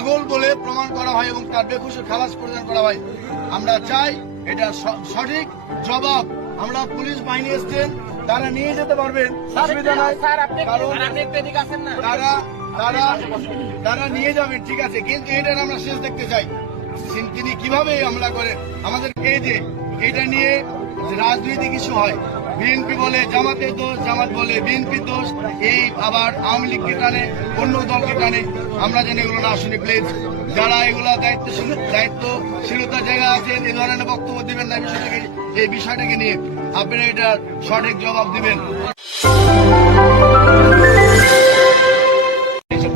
পাগল বলে প্রমাণ করা হয় এবং তার বেকসুর খালাস প্রদান করা হয়। আমরা চাই এটা সঠিক জবাব। আমরা পুলিশ বাহিনী এসছেন, তারা নিয়ে যেতে পারবেন, অসুবিধা নাই, কারণ তারা নিয়ে যাবেন, ঠিক আছে, কিন্তু এটার আমরা শেষ দেখতে চাই তিনি কিভাবে হামলা করে আমাদের। এই যে এটা নিয়ে রাজনৈতিক ইস্যু হয়, বিএনপি বলে জামাতের দোষ, জামাত বলে বিএনপির দোষ, এই আবার আওয়ামী লীগকে টানে, অন্য দলকে টানে। আমরা যেন এগুলো না শুনি প্লিজ। যারা এগুলা দায়িত্বশীলতার জায়গা আছেন, এ ধরনের বক্তব্য দিবেন না এই বিষয়টাকে নিয়ে। আপনারা এটা সঠিক জবাব দিবেন।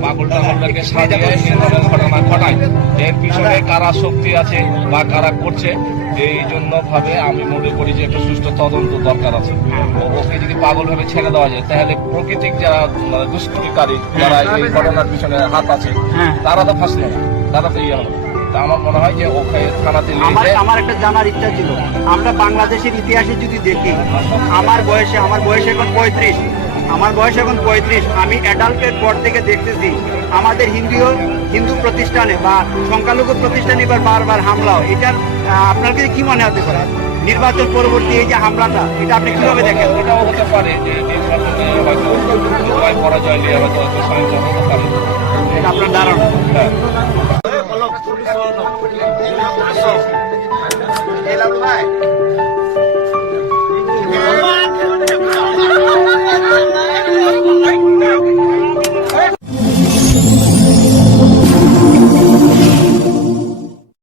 পাগলটা আমাদেরকে সাজিয়ে ঘটনা ঘটায়, এর পিছনে কারা শক্তি আছে বা কারা করছে, এই জন্য ভাবে আমি মনে করি যে একটা সুষ্ঠু তদন্ত দরকার আছে। ওকে যদি পাগল ভাবে ছেড়ে দেওয়া যায়, তাহলে প্রকৃতিক যারা দুষ্কৃতিকারী, যারা এই ঘটনার পিছনে হাত আছে, তারা তো ফাঁসলো না, তারা তো ইয়ে হলো। আমার মনে হয় যে ওকে থানাতে নিয়ে। আমার একটা জানার ইচ্ছা ছিল, আমরা বাংলাদেশের ইতিহাসে যদি দেখি, আমার বয়স এখন 35, আমি অ্যাডাল্টের পর থেকে দেখতেছি আমাদের হিন্দু প্রতিষ্ঠানে বা সংখ্যালঘু প্রতিষ্ঠানে এবার বারবার হামলা হয়। এটার আপনার কাছে কি মনে হতে পারে? নির্বাচন পরবর্তী এই যে হামলাটা, এটা আপনি কিভাবে দেখেন? এটাও হতে পারে যে নির্বাচনে হয়তো পরাজয় নিয়ে হয়তো সহিংসতা হতে পারে, এটা আপনার ধারণা? হ্যাঁ